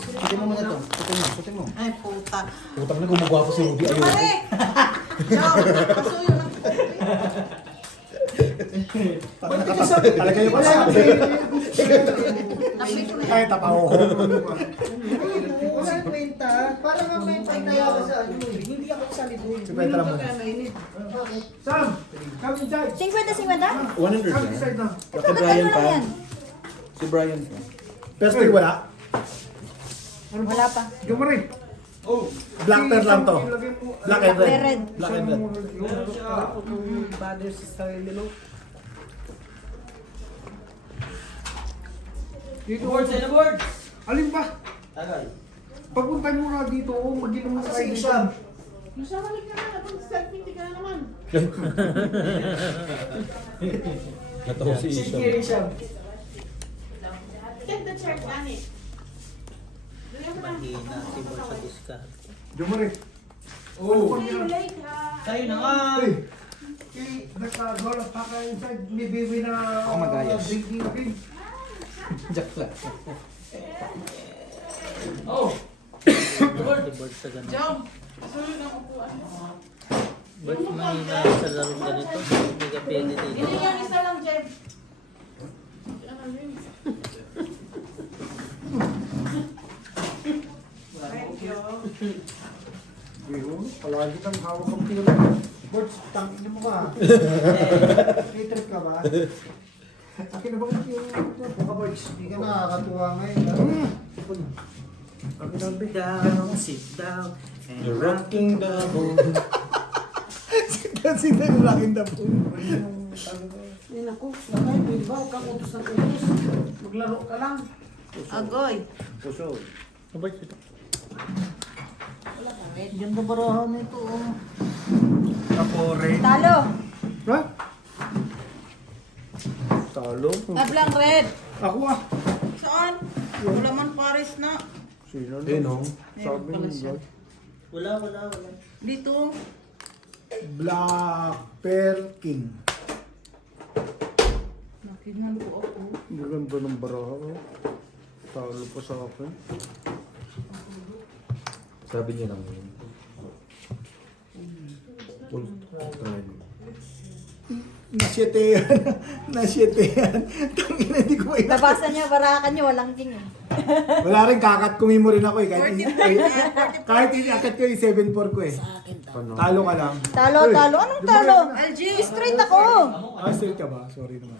Sutin mo muna to. Sutin mo. Ay, puta. Putang na gumagawa po si Ruby. Ayun. Mali! Jow, pasuyo lang. Talaga yung kasabi. Lapit ko na. Ay, tapaw. Walang kwenta. Para nga may pantaya ka sa ano eh. Hindi ako sa libuin. Si Petra mo. Sam! Come inside! 50-50? 100 Come na. inside na. Kay Brian pa. yan? Si Brian pa. Pero still wala. Wala pa. Gumari! Black pear lang to. Black and red. Red. Black and red. Bother sa sarili mo. Dito. Board sa board. Alin ba? Tagay. Pagpunta mo na dito, mag-inom mo kayo dito. Masama ka na, napang selfie ka na naman. Natawa si Isha. Get the chair, Gani. Dali mo na. Mahina si board sa discard. Gumari! Oh, you late ha. Sa'yo na nga. Hey! Nagka-goal pa ka inside, may baby na Ako magayos. drinking game. Jack lang. Oh. Board. Si board sa ganun. Jow, pasuyo lang upuan. Board mahina sa laro ganito. Hindi ka pwede dito. Hindi yung isa lang, Jeff. Thank you. Ayun, palagi kang hawak ang pila. Boards, tangin mo ka. May trip ka ba? Akin na ba yung mga boards? Hindi ka nakakatuwa ngayon. Sit down, sit down. You're rocking the boat. Kasi na yung rocking the boat. Yan ako, lakay, pwede ba? Huwag kang utos ng utos. Maglaro ka lang. Agoy. Puso. Board ito. Ganda barahan nito. Oh. Kapore. Talo. Ha? Talo. Tablang red. Ako ah. Saan? Wala man Paris na. Sino? Eh no. Meron pala siya. Wala. Dito. Black Pear King. Nakidman ko ako. Maganda ng baraha. Talo pa sa akin. Sabi niya lang yun. Nasyetehan. Nasyetehan. Tangina, hindi ko mainakit. Nabasa niya, barakan niya, walang king eh. Wala rin, kakatkumin mo rin ako eh. Kahit, 45. kahit inakat ko yung 7-4 ko eh. Talo ka lang. Talo. Anong talo? LG. Straight ako. Ah, straight ka ba? Sorry naman.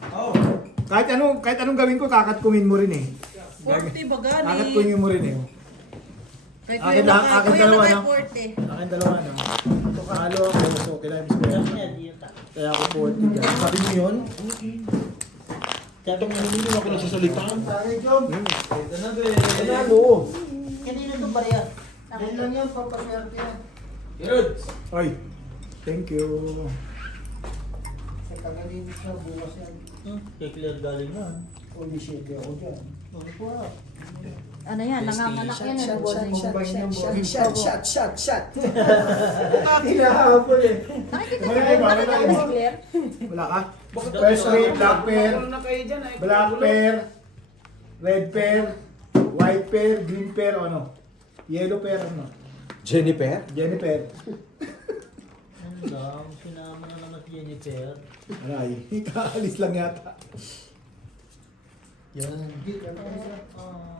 Kahit anong gawin ko, kakatkumin mo rin eh. 40 ba gani? Kakatkumin mo rin eh. Kay Akin Kuya lang, Lakay. akin Kuya dalawa, Lakay, no? 40. Akin dalawa na. Ito kaalo ako, so kailangan ko. Kaya ako 40 dyan. Sabi niyo yun? Sabi niya, Hindi ako nagsasalita. Tayo, Jom. Panalo. kanina ito bariya. Yan lang yan, papaswerte yan. Ay, thank you. Sa tagalinis na bukas yan. Kay Claire galing na. Holy shit, ako dyan. Ano yan, nanganganak yan. Shot. Hinahabol eh. Nakikita niyo si Claire? Wala ka? First rate, black pear, na kayo dyan ay. black pear, red pear, white pear, green pear, o ano? Yellow pear, ano? Jennifer? Jennifer. Ano lang, sinama na naman si Jennifer. Aray, kakaalis lang yata. Yan. Ah,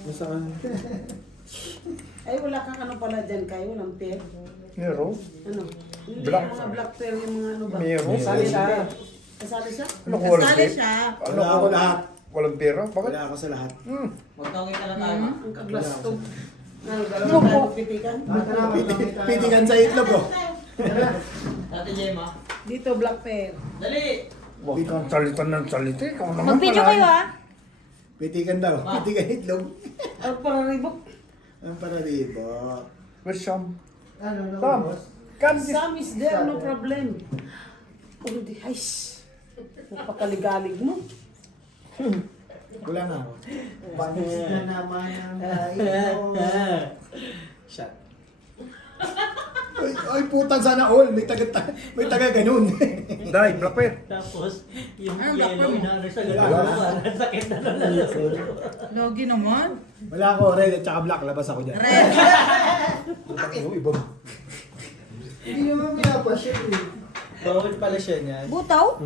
Nasaan? Ay, wala kang ano pala dyan kayo, walang pear. Meron? Ano? Hindi Black. yung mga black pear, yung mga ano ba? Meron. Kasali siya. Kasali siya? Ano ko walang Kasali pera? siya. Ano Wala ko ako lahat. walang pera? Bakit? Wala ako sa lahat. magtawag ka na tayo. Ang kaglastog. Ano, dalawang tayo pitikan? Pitikan sa itlog, oh. Ate Gemma. Dito, black pear. Dali! Huwag kang salitan ng salita. Ikaw naman Mag-video pala. kayo ah. Pitikan daw. Pitikan itlog. Ang pararibok. Ang paralibo. Where's Sam? Ano, no, Sam? boss? Come this. Sam is there, no problem. Oh, di, hays. Napakaligalig mo. Wala nga. Banis na naman ang ito. Shot. Ay, putang sana all. May taga ganun. Dai, black pair. Tapos, yung Anong yellow, black mo? inaano sa gano'n. Parang sakit na nalalaro. Logi naman. Wala ako, red at saka black. Labas ako dyan. Red. Hindi naman pinapasya eh. Bawal pala siya niyan. Butaw?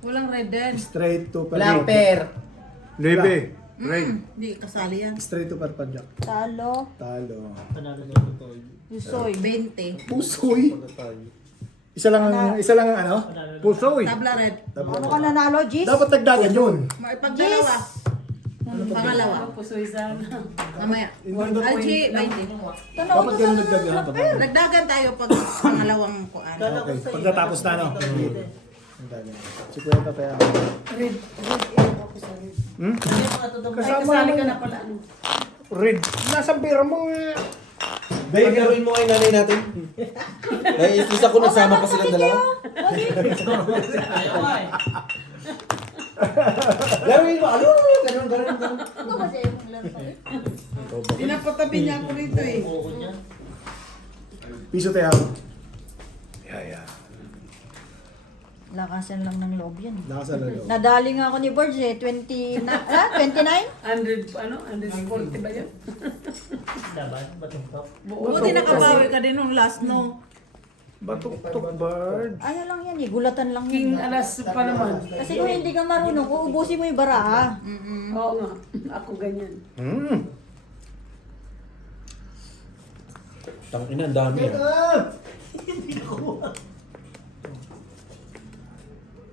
Walang red din. Straight to Black pair. Navy. Red. Hindi, kasali yan. Straight to Parpadjak. Talo. Talo. Panalo sa totoo. Yusoy. 20. Pusoy. Isa lang ang ano? Pusoy. Tabla red. Ano ka nanalo, Gis? Dapat dagdagan yun. Pag dalawa. Pangalawa. Pusoy sana. Mamaya. Algi, 20. Tanaw Dapat to ganun sa dagdagan. Nagdagan tayo pag pangalawang kuan. Okay, pagkatapos na, no? Dagdagan. 50 kaya. Red. Red. Ako sa red. Ay, kasali ka na pala. Ano? Red. Nasaan pera mo eh? Dahil laruin mo kay nanay natin. Naiisis ako nagsama pa silang dalawa. Laruin mo. Ano? Ganun. Ano ba sa'yo kung laro pa rin? Pinapatabi niya ako rito eh. Buko niya. Piso tayo. Yeah. Lakasan lang ng loob yan. Lakas na lalo. Nadali nga ako ni Borges eh. 29? 100, ano? 140 ba yun? Laban, batungkap. Buti nakabawi ka din nung last no. Batok-tok bird. Ano lang yan eh. Gulatan lang King yan. alas pa naman. Kasi kung hindi ka marunong, uubusin mo yung bara ha. Oo nga. Ako ganyan. Tangina, ang dami ah.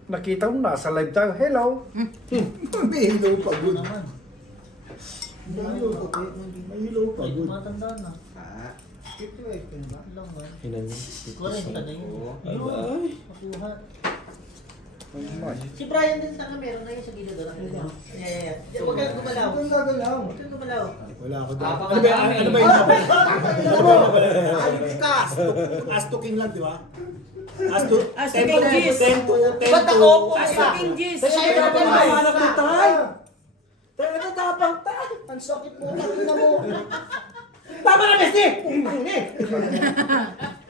Nakita mo nasa live tayo. Hello. May ilaw pagod. Naman. May ilaw Ay, pagod. tumatanda na. Lang man. 40 na yun. Yun. Makuha. Si Brian din sana meron na yun sa gilid doon. Yeah. Huwag kang gumalaw. Huwag kang gumalaw. Wala ako doon. Ano ba yung Astuking lang, di ba? King Gis. 10 to Ba't ako? King Gis. Kaya pa naman anak ni Tay. Talaga tapang Tay. Ang sakit mo. Tangina mo. Tama na, Besti!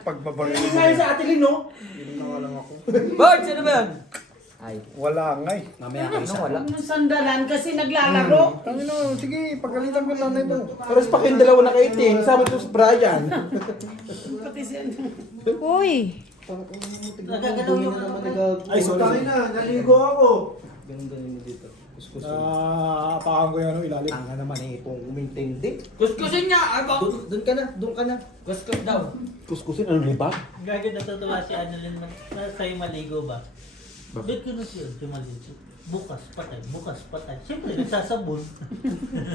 Pagbabaril Hindi mo. sa'yo sa Ate Lin, no? Bart, sino ba yan? Wala nga eh. Mamaya kayo sa wala. Nung sandalan kasi naglalaro. Tangina, sige, pagalitan ko nanay mo. Paras pa kayong dalawa nakaitim. Sabi ko si Brian. Pati siya. Uy! Nagagalaw yung Ay, sorry. Tayo na, naligo ako. Ganun mo dito. Kuskus. Apakan ko yung ano, ilalim. Tanga naman eh, kung umintindi. Kuskusin niya! Doon ka na, doon ka na. Kuskus daw. Kuskusin, ano liba? Gagawin natutuwa si Annalyn na sa'yo maligo ba? Bakit ko na siya maligo? Bukas, patay. Siyempre, nagsasabon.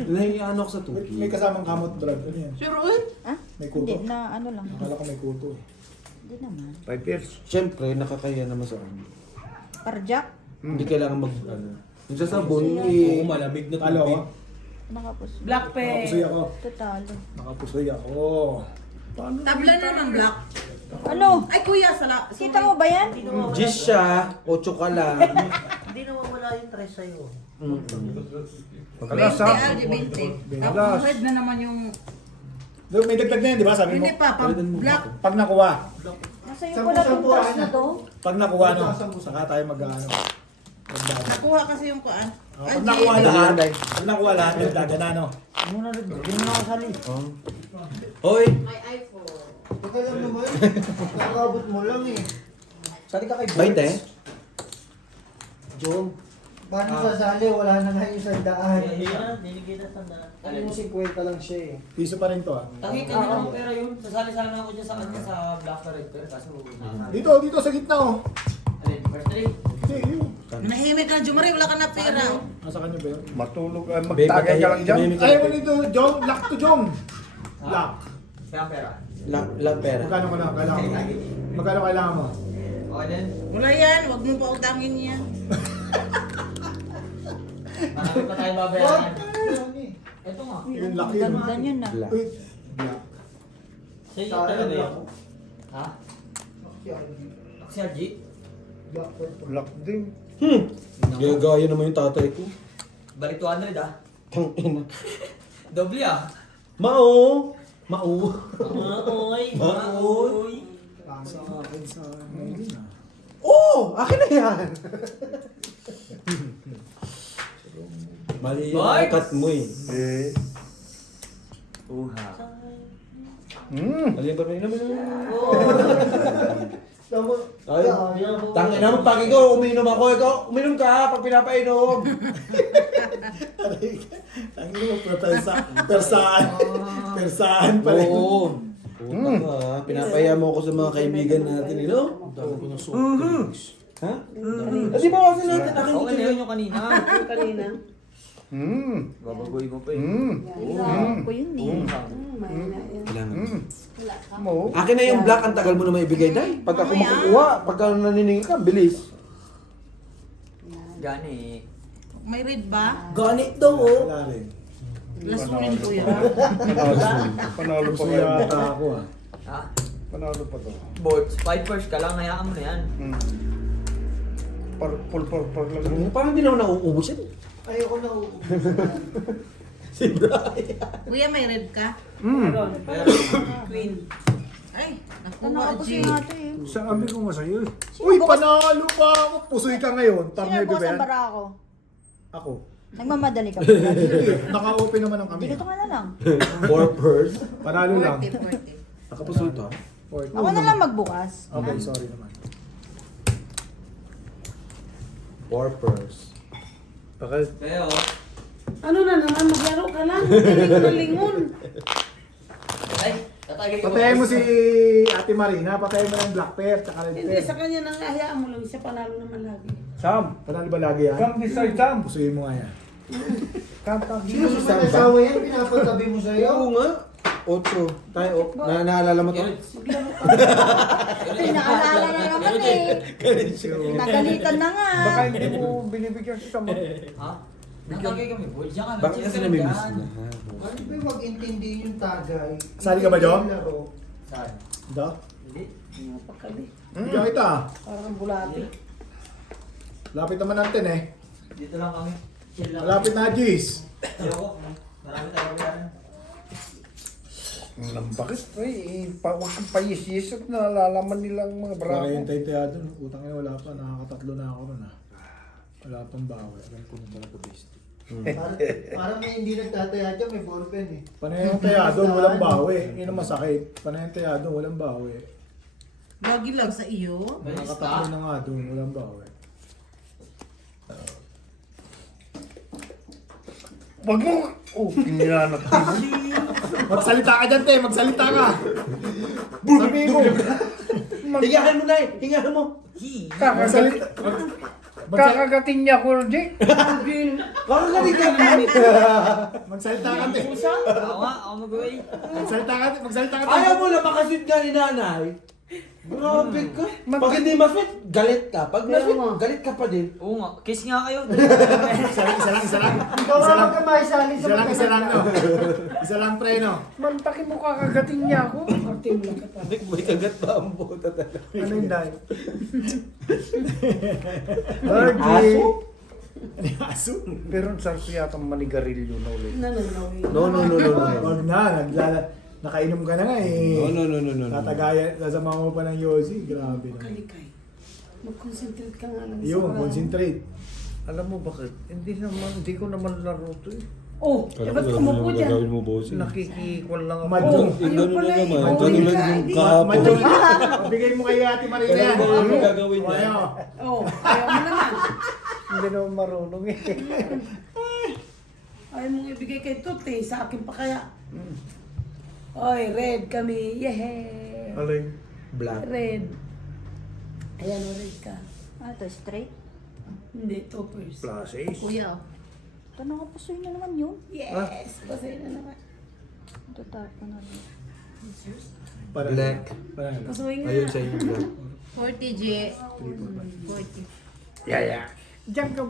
Nahihiyan ako sa tubig. May kasamang kamot, Brad. Ano yan? Sure, uy. Ha? May kuto. Hindi, na ano lang. Akala ko may kuto eh. Hindi naman. 5 years. Siyempre, nakakaya naman sa amin. Parjak? Hindi kailangan mag, ano. Yung sa sabon, eh. malamig na Talo ako. Nakapus. Black Nakapusoy pen. ako. Ito talo. Nakapusoy ako. Tabla na ng black. Ano? Ay kuya, sala. Kita mo ba yan? Gis siya, 8 ka lang. Hindi nawawala yung tres sa'yo. 20, Kalasa. Aldi, 20. Tapos red na naman yung... Doon, may dagdag na yan, di ba? Sabi mo, Hindi pa, pang black. pag nakuha. Nasa yung pala pintas na to? Pag nakuha, no? Saka tayo mag-ano. Magdagan. Nakuha kasi yung kuan. Pag nakuha lahat, dagdagan na, no? Hoy! Teka lang naman. Nakakabot mo lang eh. Sali ka kay 20? Jom. Paano sasali? Wala na nga yung sandaan. Ninigay na sandaan. Ano mo 50 lang siya eh. Piso pa rin to, ah. Tangi ka na ng pera yun. Sasali sana ako dyan sa kanya sa Black Director. Kaso Dito, sa gitna, oh. birthday. Hindi, yun. Manahimik ka na, Jumari. Wala ka na pera. Nasa kanya ba yun? Matulog, magtagay ka lang dyan. Ayaw mo nito, Jong. Lock to Jong. Lock. Kaya pera. Lang pera. Magkano ko lang kailangan mo? Magkano kailangan mo? Okay din. Wala yan. Huwag mo pa utangin yan. Marami pa tayo babayaran. Ito nga. Yung lock yun. Ganda yun ah. Black. Wait. Lock. Sa'yo talaga yun. Ha? Aksya G. Lock din. Gagaya naman yung tatay ko. Balik 200 ah. Tangina. Doble ah. Mao! Maoy. Maoy. Sa akin sa ngayon ah. Oo! Akin na yan! Mali yung Boy! cut mo eh. Eh. Mali yung barangay naman. Tama. Ay, tangin naman pag ikaw, uminom ako, ikaw, uminom ka pag pinapainom. Ang ino mo, persaan pala. Oo. Puta ka, pinapaya mo ako sa mga kaibigan natin, you know? Dami ko ng soft drinks. Ha? Di ba kasi natin akin Okay na yun yung kanina. Yung kanina. Babagoy mo pa eh. Kailangan ko yun eh. Mahina yan. Kailangan. Mo. Akin na yung black, ang tagal mo na maibigay, Day. Pagka kumukuha, pagka naniningil ka, bilis. Gani. May red ba? Ganit daw, oh. Wala rin. Lasunin ko yan. Panalo pa Gusto kayo. yata ako ah. Ha? Panalo pa to. Boards, 5 first ka lang, hayaan mo na yan. Par lang. Parang di naman nauubos yan. Ayoko na Si Brian. Kuya, may red ka? Meron. Pero, Queen. Ay, Ito nakuha, nakapos G. yung ate eh. Sabi ko nga sa'yo eh. Uy, panalo pa ako! Pusoy ka ngayon. Sino Parang bukas ba ang yan? bara ako? Ako. Nagmamadali ka ba? Hindi, naka-open naman ang kami. Dito ka na lang. Four purse. Panalo lang. 40. Nakapuso ito. Ako na lang magbukas. Okay, sorry naman. Four purse. Bakit? pero, Ano na naman, maglaro ka lang. Lingon na lingon. ay, tatagay ko. Patayin mo si Ate Marina, patayin mo ng black pair, tsaka red Hindi, pair. sa kanya nang hayaan mo lang. Siya panalo naman lagi. Sam! Panalo ba lagi yan? Come this side, Sam! Pusuin mo nga yan. Sino sa mga asawa yan? Pinapatabi mo sa'yo? Oo nga. Otso. Tayo. Naalala mo to? Pinaalala na naman eh. Nagalitan na nga. Baka hindi mo binibigyan si Sam. Ha? Tatagay kami, boards. Diyan kami. Bakit kasi namimiss na? Ano ba yung mag-intindihin yung tagay? Sali ka ba, Jom? Laro. Saan? Da? Hindi. Napakali. Bigyan kita ah. Parang bulati. Lapit naman natin eh. Dito lang kami. Chill lang. Malapit na, Gis. Ayoko. Marami tayo yan. Bakit? Ay, huwag kang payis-yes at nalalaman nilang mga Para bravo. yung tayo doon. Utang na wala pa. Nakakatatlo na ako nun ah. Wala pang bawi. Alam ko na talaga best. Parang may hindi nagtataya dyan, may ballpen eh. Panay yung taya doon, walang bawi. Yun ang masakit. Panay yung taya doon, walang bawi. Lagi lang sa iyo. Nakakatatlo na nga doon, walang bawi. Wag mo! Oh, nilanat mo. Magsalita ka dyan, te. Magsalita ka. Sabi mo! Hingahan mo na eh. Hingahan mo. Magsalita. Kakagating niya ko, Jake. Bakit ka di ka naman? Magsalita ka, te. Oo nga, ako mag-away. Magsalita ka, te. Magsalita ka, te. Ayaw mo lang makasweet ka ni nanay. Grabe ka. Pag hindi masweet, galit ka. Pag masweet, galit ka pa din. Oo nga, kiss nga kayo. Isa lang. Ikaw nga ka maisali sa Isa lang, no. Isa lang, pre, no. Mantakin mo kakagating niya ako. May kagat pa ang buta talaga. Ano yung dahil? Aso? Ano yung aso? Pero ang sarap yata manigarilyo na ulit. Nananawi. No. Wag na, nakainom ka na nga eh. No. Tatagayan, sasama mo pa ng Yossi. Grabe na. Kalikay. Mag-concentrate ka nga lang Yun, sa concentrate. Alam mo bakit? Hindi ko naman laro to eh. Oh, ba't kumupo dyan? mo, boss? Nakikikuan lang ako. Mahjong. Ayun pala eh. Ganun lang yung kahapon. Mahjong. Bigay mo kay Ate Marina yan. Ganun lang gagawin niya. Ayaw. Oh, ayaw mo naman. Hindi naman marunong eh. Ayaw mong ibigay kay Tuti, sa akin pa kaya. Oy, red kami. Yeah. Alay. Black. Red. Ayan, red ka. Ah, ito straight. Hindi, toppers. Plus ace. Kuya. Ito nakapusoy na naman yun. Yes! Pasay na naman. Ito tapo na lang. Black. Pasay nga. Ayun sa inyo, black. 40, J. 40. Yeah. Diyan ka.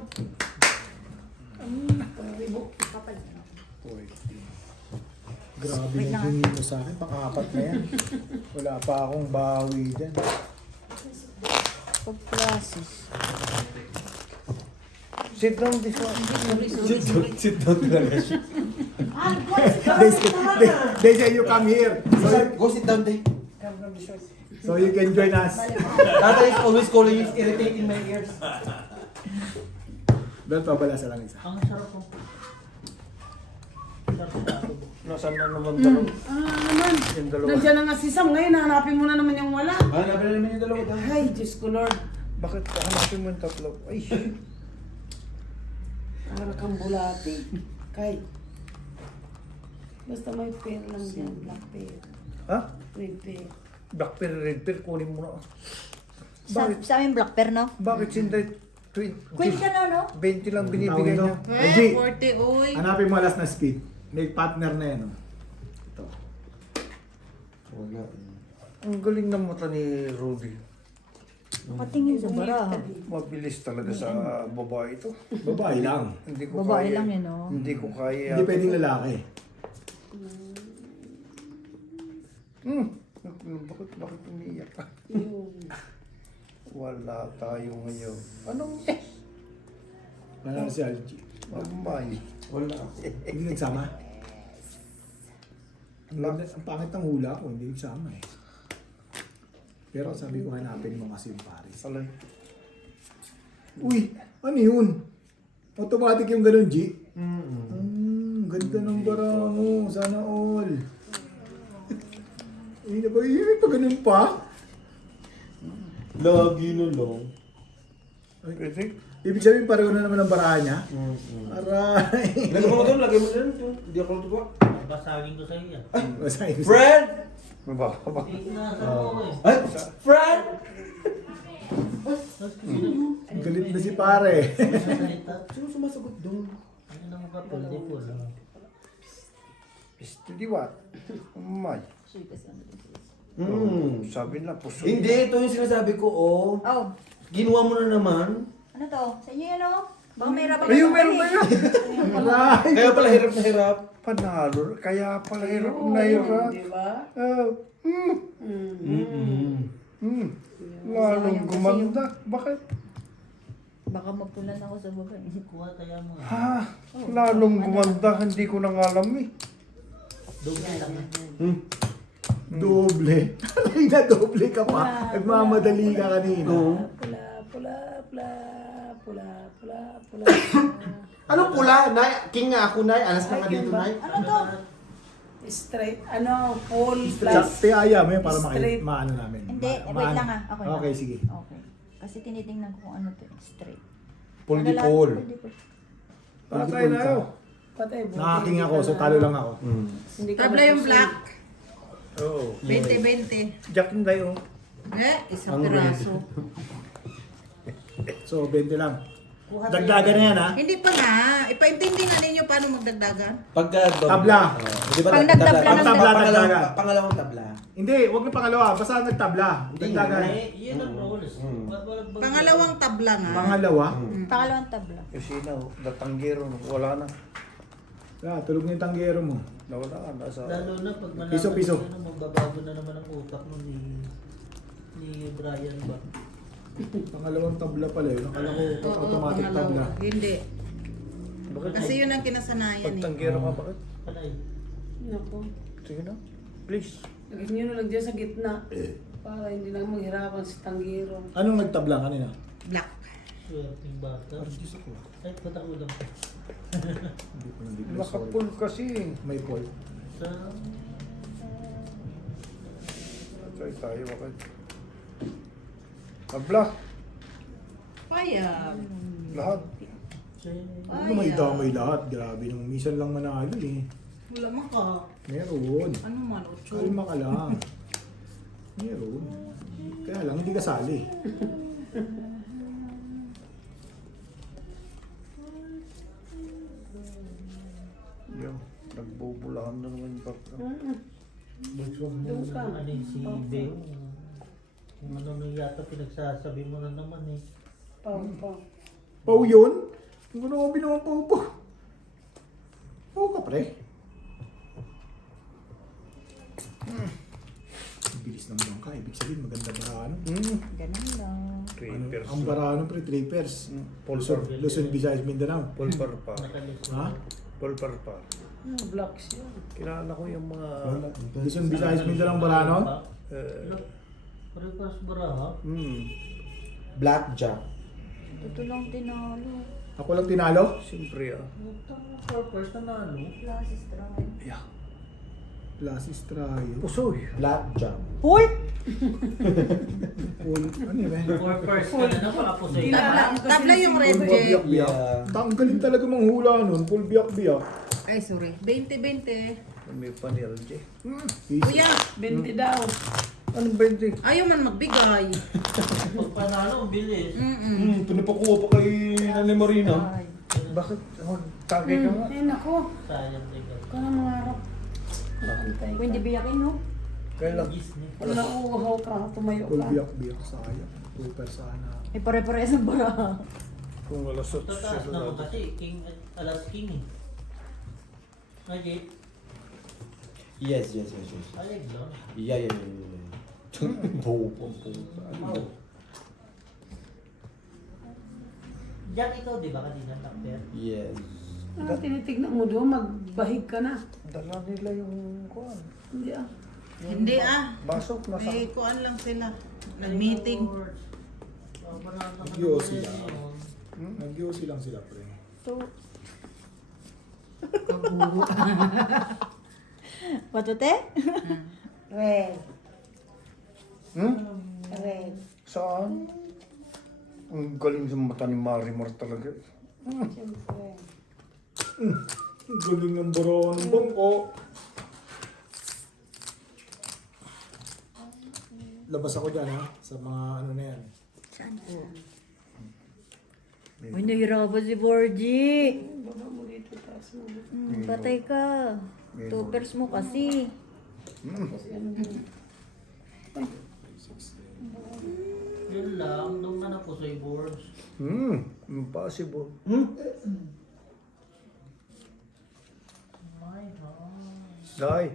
Grabe na yung mo sa akin. Pang-apat na yan. Wala pa akong bawi dyan. Pag classes. Sit down this one. Sit down talaga siya. Deja, you come here. Go sit down, Tay. So you can join us. Tata is always calling you, irritating my ears. Doon pabala sa lang isa. Ang sarap po. Sarap na ako. Nasaan na naman dalawa? naman. Yung dalawa. Nandiyan na nga si Sam. Ngayon, hanapin mo na naman yung wala. Hanapin na naman yung dalawa tayo. Ay, Diyos ko Lord. Bakit hanapin mo yung tatlo? Ay, Para kang bulati. Kay. Basta may pair lang dyan. Black pair. ha? Red pair. Black pear, red pear, kunin mo na. Sa amin black pear, no? Bakit sinday Queen ka na, no? 20 lang binibigay niya? G, 40, uy. hanapin mo last na speed. May partner na yan. Oh. Ito. Wala. Ang galing ng mata ni Ruby. Patingin sa baraha. Mabilis talaga sa babae ito. Babae lang. Hindi ko Babae kaya. lang yun, no? Hindi ko kaya. Hindi pwedeng lalaki. Bakit umiiyak ka? Wala tayo ngayon. Anong Wala si Algie. mamay? Wala. Hindi nagsama. Ang pangit ng hula ko, hindi nagsama eh. Pero sabi ko hanapin mo kasi yung Paris. Alay. Uy, ano yun? Automatic yung ganun, G. Ganda ng barango. Sana all. Hindi ba yun? Pa ganun pa? Lagi na lang. Pwede? Ibig sabihin pareho na naman ang barahan niya? Aray. Lagay mo na doon, lagay mo na doon. Hindi ako natuwa. Basagin ko sa iyo yan. Basahin ko. Friend! Baka ba? Eh, nasa ako eh. Ay! Friend! Galit na si pare. Salita. Sino sumasagot doon? Ano naman ka po? Di po lang. Istidiwat. Mamay. Sabi na, puso. Hindi, ito yung sinasabi ko, oh. Oh, Ginawa mo na naman. ano to? Sa inyo yan, no? Baka may hirap Ayun, meron ba yun? Aray. Kaya pala hirap na hirap. Panalo. Kaya pala hirap Oo, na hirap. di ba? Lalong gumanda. Bakit? Baka magpulan ako sa baba. Kuha tayo mo. Ha? Lalong gumanda. Hindi ko na alam eh. Doble lang. Doble. Aray na doble ka pa. Nagmamadali ka kanina. Pula, pula, pula, pula, pula, pula. Anong pula? Nay, king nga ako, Nay. Alas na nga dito, Nay. Ano to? Straight, ano, full Sa plus. tiyaya mo yun para Straight. maano namin. Hindi, wait lang ah. Ako lang. Okay, sige. Okay. Kasi tinitingnan ko kung ano to. Straight. Paul di Wala- Paul. Pwede po. Patay na yun. Patay, buti Nakaking hindi ako, ka so na- talo lang ako. Hindi ka Tabla yung napusin. black. Oo. 20-20. Jack and tayo. Isang piraso. So, 20 lang. Kuha tayo. Dagdagan na yan, ha? Hindi pa nga. Ipaintindi nga ninyo paano magdagdagan. Pagka doon. Tabla. Di ba? Pag nagtabla ng- Pagtabla. Pangalawang tabla. Hindi, wag na pangalawa. Basta nagtabla. Dagdagan. Eh, yun ang rules. Walang bang- Pangalawang tabla nga. Pangalawa? Pangalawang tabla. Kasi na, datanggero. Wala na. Yeah, tulog na yung tanggero mo. Nawala ka. Nasa... Lalo na pag malaman Piso-piso. ko na magbabago na naman ang utak mo ni Brian ba? Pangalawang tabla pala yun. Akala ko Oo, automatic tabla. pangalawa. Hindi. Bakit? Kasi yun ang kinasanayan eh. Pagtanggero ka, bakit? Palay. Naku. Sige na. Please. Lagyan nyo na lang dyan sa gitna. Para hindi na maghirapan si Tanggiro. Anong nagtabla kanina? Black. Swerte yung bata. Artist ako. Ay, patako lang. Hindi ko nabigla. Sorry. Nakapul kasi. May call. Sa... Try tayo, bakit? Tabla. Payag. Lahat. Huwag na may damay lahat. Grabe nung minsan lang manalo eh. Wala man ka. Meron. Ano man, ocho. Kalma ka lang. Meron. Kaya lang, hindi kasali. Yan. Nagbubulahan na naman yung baka. Doon ka. Ano yung si Beo? Kung ano nung yata pinagsasabi mo na naman eh. Pau, pau. Pau yun? Kung ano ko binawa pau po. Pau ka pre. Ang bilis naman ka. Ibig sabihin maganda barano. Ganun lang. Ano, ang barano pre, 3 pairs. Pulsar. Luzon, Visayas, Mindanao. Pulsar pa. Nakalis. Ha? Paul Parpar. Blocks yun. Kilala ko yung mga... Luzon, Visayas, Mindanao, Barano. Pare-pares baraha. Blackjack. Ito lang tinalo. Ako lang tinalo. Siyempre Pare-pares nanalo. Classes try. Last is trial. Pusoy. Blackjack. Pool! Ano yun eh? Pare-pares ka na napakapusoy. Tabla yung red Full jet. biyak-biyak. Yeah. Ang galing talaga manghula nun. Full biyak-biyak. Ay, sorry. 20-20. May panel, J. Kuya, 20 daw. Anong 20? ayaw man magbigay. Pag panalo, bilis. Pinapakuha pa kay Nanay Marina. Bakit? Tagay ka nga. Ay, nako. Sayang tingnan. Ikaw na mangarap. Nakantay ka. Kung hindi biyakin, no? Kailan? Kung nauuhaw ka, tumayo Full ka. biyak-biyak. Sayang. Super sana. May pare-pares ang bara. Kung wala sa Tataas naman kasi, king at alas king eh. Ajit, Yes. alig lang. Yeah. Bobo. Wow. Jack, ikaw di ba kanina nakper? Yes. Ah, tinitignan mo doon, magbahig ka na. Dala nila yung kuhan. Hindi ah. Hindi ah. Basok na sa... May kuan lang sila. Nag-meeting. Nag-yosi lang. Nag-yosi lang sila, pre. So, Patote? Red. Red. Saan? Ang galing sa mata ni Marimar talaga. Siyempre. Ang galing ng baro ng bangko. Labas ako dyan ha, sa mga ano na yan. Saan? Uy, nahirapan si Borgie. Baba mo dito, taas mo. Patay ka. Tupers mo kasi. Kasi ano din. Yun lang, nung na pusoy boards. Impossible. My God. Dai,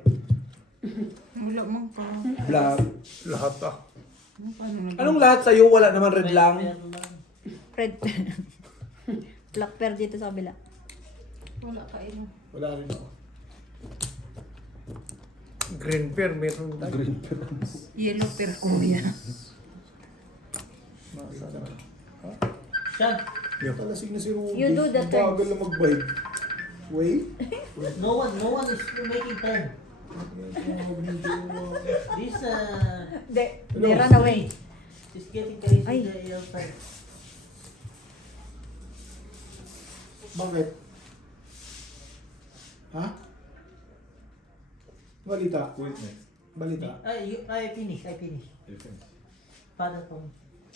Wala man pa. Black. lahat Anong lahat sa'yo? Wala naman red lang. Red. Black pear dito sa kabila. Wala ka ino. Wala rin ako. Green pear, meron tayo. Green pear. Yellow pear kuya. Siya, Talasig na si Rudy. You do the Bagal turns. na mag-bike. Wait. no one is making time. This They run away. is getting crazy Ay. the real time. Bakit? Ha? Balita. Balita. I finish. Para tong...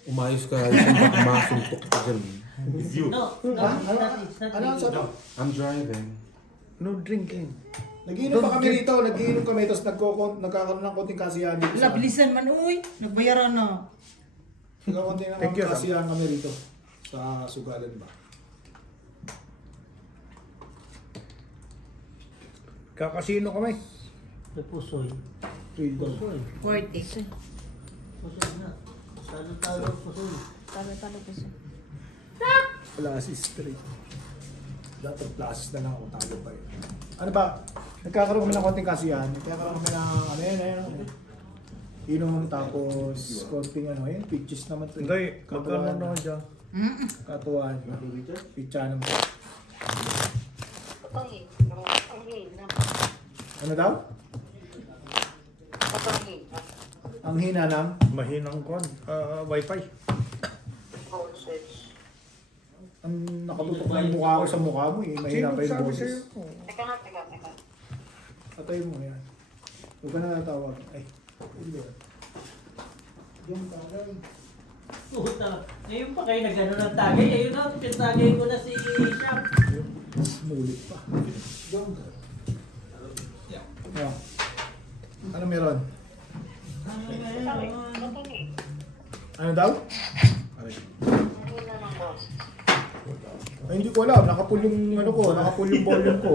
Umayos ka. Baka masuntok ka dyan. No, it's not Ano ang legal. sabi? I'm driving. No drinking. Nagiinom pa kami rito, nagiinom kami, tapos nagkakaroon ng konting kasiyahan dito. Labilisan man uy. Nagbayaran na. Nagkakonting Thank you, ng kasiyahan kami rito. Sa Sugalan ba? Kakasino kami. May pusoy. Freedom. Pusoy. 40. Pusoy na. Talo pusoy. Talo ko siya. Plasis straight. Dapat plasis na lang ako, talo pa yun. Ano ba? Nagkakaroon kami ng konting kasiyahan. Nagkakaroon kami ng ano yun. Inom tapos konting ano yun. Pitches naman to. Hindi, magkano na dyan? Katuwaan. Pitcha naman. Ano daw? Ang hina ng? Mahinang kuhan. Wi-Fi. Ang nakatutok na yung mukha ko sa mukha mo eh. Mahina pa yung Sabi boses. sa'yo. Patayin mo yan. Huwag ka na natawag. Ay. Hindi ba? Yung tagay. Puta. Ngayon pa kayo nag-ano ng tagay. Ayun na, pinatagay ko na si Shaq. Mulit pa. Yung yeah. Ano meron? Ano daw? Aray. Ay, hindi ko alam. Nakapul yung ano ko. Nakapul yung volume ko.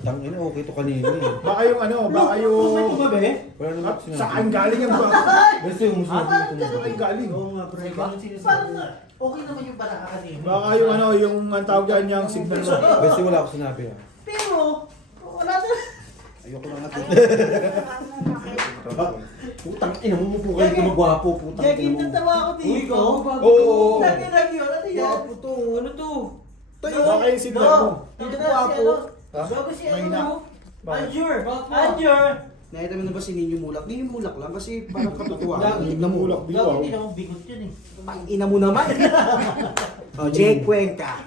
Tangin, okay to kanina eh. Baka yung ano. Baka yung... Wala naman Ah, sinabi. saan galing yan ba? Basta yung musulit. Saan galing? Oo nga, pre. Parang okay naman yung baraka kanina. Baka yung ano. Yung ang tawag dyan yung signal mo. Basta wala ako sinabi ah. Pero, wala na. Ayoko na nga. Putang ina mo po kayo gumagwapo. Putang Jackie, ina mo. tatawa ako dito. Oo. Lagi yun. Ano yan? Wapo to. Ano to? Tayo. Baka yung signal mo. Dito po ako. Bago si Mahina. ano? Anjur. Anjur. Nakita mo na ba si Ninyo Mulak? Ninyo Mulak lang kasi parang katotohanan. Hindi na mulak dito. Bakit hindi naman bigot yun eh? Pang ina mo naman. Oh, Jake Cuenca.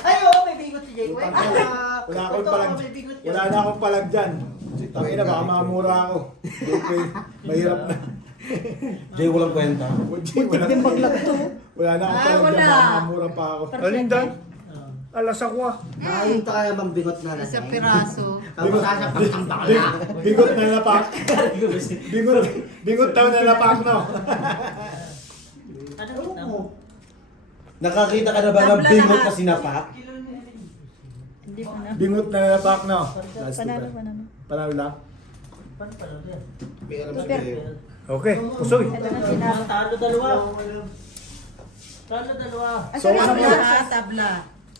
Ay, oo, may bigot si Jake. Wala akong palag. May bigot yun. Wala na akong palag dyan. Tangina, baka mamura ako. Okay, mahirap na. Jay walang kwenta. Wala din maglakto. Wala na akong palag dyan, baka mamura pa ako. Alindan? Alas ako ah. Nakain ka kaya bang bigot na Isa piraso. Bigot, bigot na napak. Bigot daw na napak, no? Ano mo? Nakakita ka na ba ng Tabla bingot lahat. na sinapak? Hindi pa na. Bingot na napak, no? Last Panalo, two. panalo. Panalo lang? Paano pala yan? May alam si Super. Jay. Okay, pusoy. Ito na sinalo. Talo dalawa. Talo dalawa. So, ano Tabla nga? ha, tabla.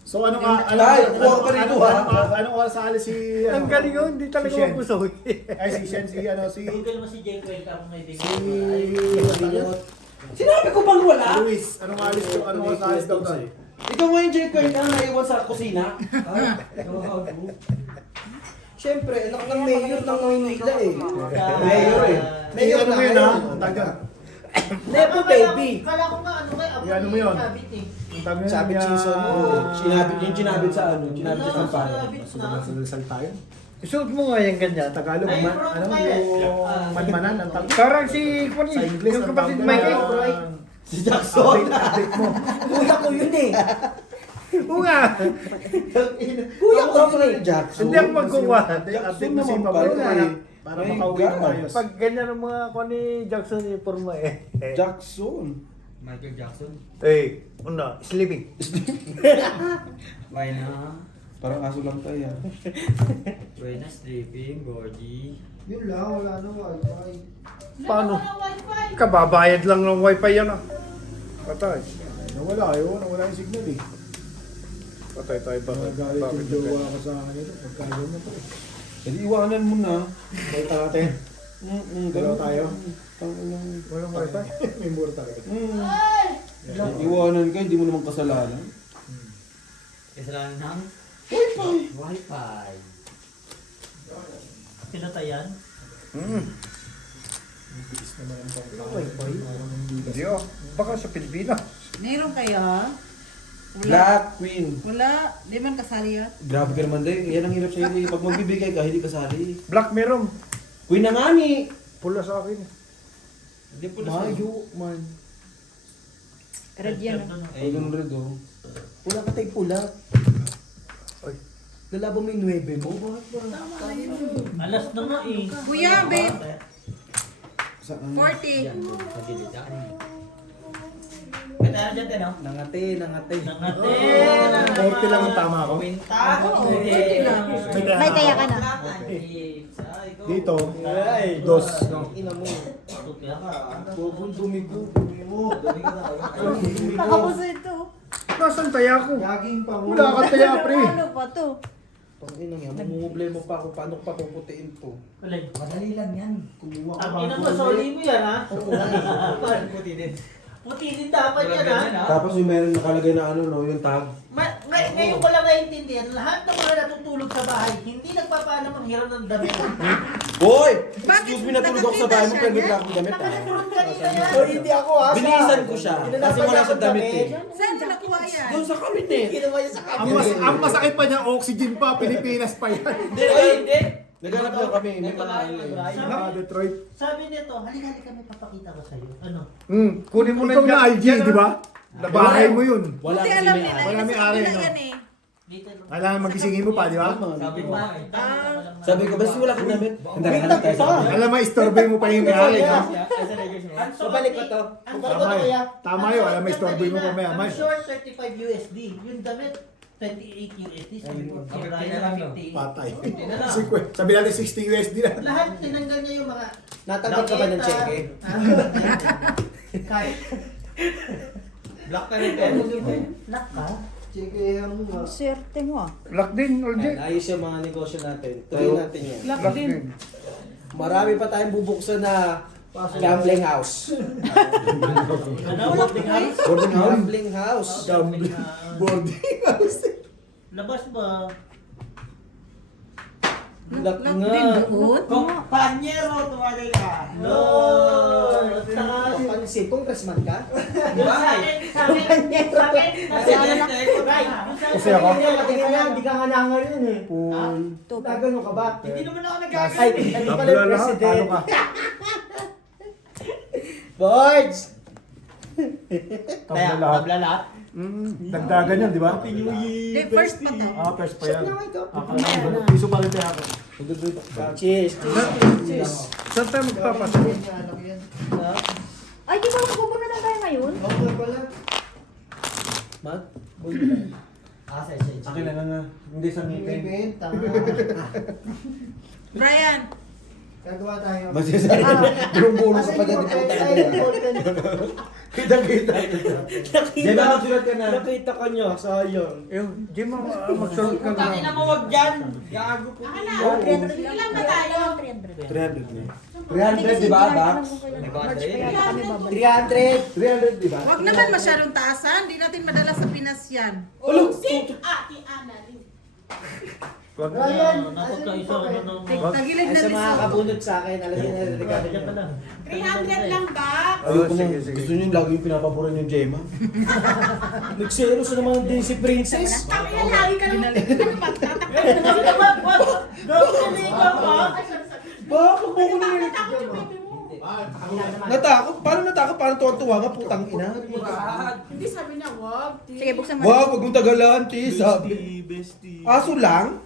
So, ano nga? Tay, kuha ka rito, ha? Anong oras sa alis si... Ang galing yun, hindi talaga Si Shen. mapusoy. Ay, si Shen, si ano, si... Google mo si Jake Cuenca kung may bigot. Sinabi ko bang wala? Luis, anong alis to? Anong oras sa alis daw doon? Ikaw nga yung Jay Cuenca na naiwan sa kusina. Siyempre, anak ng mayor ng Maynila eh. Mayor eh. Mayor ano mo yun, ha? Ang tawag doon. Nepo baby. Kala ko nga ano kay Apo. Ano mo yun? Sabit eh. Ang tawag yun, Sabit season. Sinabit yung sinabit sa ano, sinabit sa kampanya. Sabit na. Sa Rizal tayo. Isuot mo nga yung ganyan. Tagalog, Ay, man, bro, ano kaya. yung manmanan, ang tawag. Parang si Sa English, yung ang kapatid tawag Mike. doon, Si Jackson. update mo. Kuya ko yun eh. Oo nga. Kuya ko yun eh. Jackson. Hindi ako magkuha. Update mo si naman Pablo pala. para My makauwi ng God. ayos. Pag ganyan ang mga ako ni Jackson ni Porma eh. Jackson. Michael Jackson. Eh, una, sleeping. Why na? Parang aso lang tayo. Why na sleeping, Gordy? Yun lang, wala na wifi. Paano? Kababayad lang ng wifi yan ah. Patay. Nawala yung signal eh. Patay tayo ba? Nagalit yung jowa ko sa akin ito. Pagkaganyan na po. Hindi iwanan mo na. Balik natin. Dalawa tayo. Walang wifi. May mura talaga. Iwanan ka, hindi mo naman kasalanan. Kasalanan ng Wi-Fi. Wi-Fi. Pinatayan. Bilis naman ang pangkain. Wifi? Hindi oh. Baka sa Pilipinas. Meron kaya? Wala. Black Queen. Wala. Di man kasali yan. Grabe ka naman din. Yan ang hirap sa'yo. Eh. Pag magbibigay ka, hindi kasali. Black meron. Queen na nga ni. Pula sa akin. Hindi po na Mayo man. Red yan. Ay, yung red oh. Pula ka tayo pula. Ay. Lalaban mo yung 9 mo. Alas na nga eh. Kuya, babe. Saan? 40. Sa gilid yan. May tayo dyan tayo, no? Nangate. Nangatin. 40 lang ang tama ko. Oo, 40 lang. May kaya ka na. Dito, dos. No? Ina mo. Tutya. Bobong dumi ko. Dumi mo. Dumi ka na. Nakapuso ito. Nasaan taya ko? Laging pa mo. Wala ka kaya, pre. Ano pa to? Pangina nga, mamumblema pa ako. Paano ko pa puputiin to? Alay. Madali lang yan. Kumuha ka Ang ina mo, soli mo yan ha? Paano puti din? Puti din dapat yan ha? Tapos yung meron nakalagay na ano, no, yung tag. Ngayon ko lang naiintindihan, lahat ng mga natutulog sa bahay, hindi nagpapaano ang hirap ng damit. Hoy! Excuse me, natulog ako sa bahay mo, pero bigla akong damit ah. Nakatulog kanina yan. So, hindi ako ha. Binisan ko siya. Kasi wala sa damit eh. Saan mo nakuha yan? Doon sa kamit eh. Ginawa niya sa Ang masakit pa niya, oxygen pa, Pilipinas pa yan. Hindi. Naghanap lang kami, may mga ano eh. Detroit. Sabi nito, halika may papakita ko sa'yo. Ano? Kunin mo Ikaw na IG, di ba? Bahay mo yun. Wala Buti kasi alam may nila. Wala may ari, no? yan eh. Dito lang. Kailangan magisingin mo pa, di ba? Sabi ko. Sabi ko, basta wala kang damit. Hanap tayo sa kamit. Alam mo, istorbe mo pa yung may-ari, no? Babalik ko to. Tama yun. Tama yun. Alam mo, istorbe mo pa may-ari. Ang short, 35 USD. Yung damit, 28 USD. Sabi ko, Ryan na 50. Patay. Sabi natin 60 USD na. Lahat tinanggal niya yung mga Natanggap ka ba ng cheque? Kahit Black na rin tayo. Black ka? Chikehan mo nga. Swerte mo ah. Lock din, LJ. Ayos yung mga negosyo natin. Tuloy natin yan. Lock Lock din. din. Marami pa tayong bubuksan na gambling house. Ano, boarding house? Gambling house. Boarding house. Labas ba? Lock Lock nga. din doon. Panyero, tuwalay ka. No! Saka, Pansin, congressman ka? sa akin, Kasi ako? Patingin yan, hindi ka nga nangayon eh. Pool. Gagano ka ba? Hindi naman ako Ay, nagagawin. hindi pala Tabla yung lahat, president. talo ka. Boards! Tabla lahat. lahat. Dagdagan yun, di ba? Di, first pa to. First pa yan. Piso pa rin tayo ako. Cheers! Cheers! Saan tayo magpapasok? Ay, di ba magbubunutan tayo ngayon? Okay pala. Mag? Akin na nga. Hindi sa meeting. Ibenta. Brian, Gagawa tayo. Masasari. Bulong-bulong ka pa dyan, di pa tayo. Kita-kita. Di ba magsulat ka na? Nakita ka niya, sayang. Di mo magsulat ka na. Tangin na mo, wag dyan. Gago ko. 300 lang. Ilan ba tayo? 300. 300 na. 300, di ba, Dax? March pa yata kami babalik. 300! 300, di ba? wag naman masyadong taasan. Di natin madala sa Pinas yan. Ulo! Wag na. Ryan, Nakagkaisa ako ng... Tagilid Ay, na sa mga liso. kabunot sa akin, alam niyo na regalo Diyan ka niyo. lang. 300 lang ba? Oh, sige, sige. Gusto niyo lagi yung pinapaboran yung Gemma? Nagselos na naman din si Princess. Kami na lagi ka naman. Ano magtatakot? Bakit mo ko nililig? Natakot? Paano natakot? Paano tuwa-tuwa nga? Putang ina. Hindi sabi niya, wag. Sige, buksan mo. Wow, wag mong tagalan, Tis. Aso lang?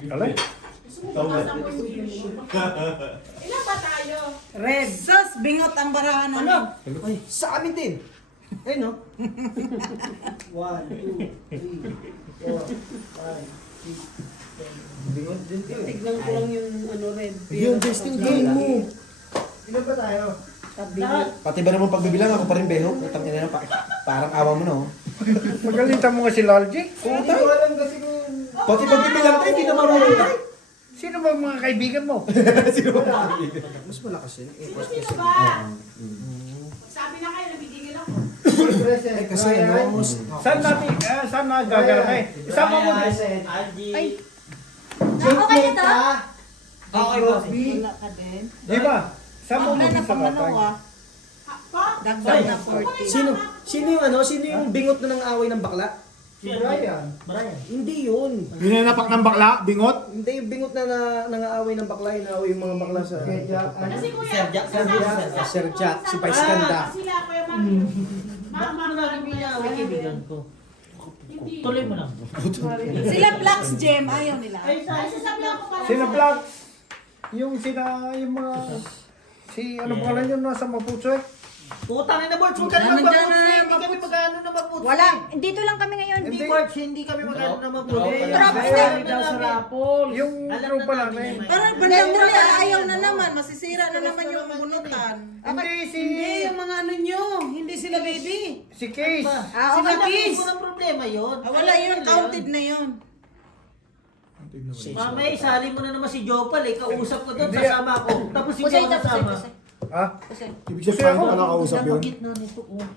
Alay. Ilan ba tayo? Red. Sus, bingot ang barahan namin. Ay, sa amin din. Ayun no? 1, 2, 3, 4, 5, 6, 7. Tignan ko lang yung ano red. Yun, Justin, game mo. Ilan ba tayo? Pati ba naman pagbibilang ako pa rin, Beho? Putang ina na, parang awa mo na, oh. Magalitan mo nga si Lalji. Hindi ko alam kasi kung... Pati pagbibilang tayo, hindi na marunong tayo. Sino ba ang mga kaibigan mo? Mas malakas yun. Sino ba? Sabi na kayo, nabibigil ako. Present. Kasi Ryan. ano, Saan natin, saan na gagalakay? Isama mo na. Algie. Ay, okay na to? Okay, boss. Wala ka din. Di ba? Sama mo Pangla na sa pangalawa. batang. Pa? Dagdag na 40. Sino yung ano? Sino yung bingot na ng away ng bakla? Ano? Si Brian. Brian. Hindi yun. Binanapak ng bakla, bingot. Hindi yung bingot na nangaaway ng bakla, inaaway yung mga bakla sa... Kaya, Kasi kuya, Sir Jack, Sir Jack, si Vice Ganda. sila kuya Bakit mo lagi pinaway kaibigan ko? Tuloy mo lang. Sila Flax Gem, ayaw nila. Ay, Ay, sasabihan ko pala. Sina Black. Yung mga... Si ano pala yun nasa Mapucho eh? Putang ina, Borch, huwag ka na Nandiyan magpaputsi. na, Hindi kami magkano na magputsi. Wala. Dito lang kami ngayon. Hindi, Borch, hindi kami magkano na magputsi. Drops Ayaw na. sa rapol. Yung Alam na tropa namin namin. naman. Parang bandang huli, ayaw na naman. Masisira na naman yung bunutan. Hindi Hindi, yung mga ano nyo. Hindi sila baby. si Case. Ah, Sila okay. Kiss. Walang problema yun. Wala yun, counted na yun. Mamaya isali mo na naman si Jopal eh. Kausap ko doon, Hindi. sasama ako. Tapos hindi Pusay ako na, pusay, kasama. pusay. Ha? Pusay. Ibig sabihin paano ka nakausap yun? Napagit na nito. Oh.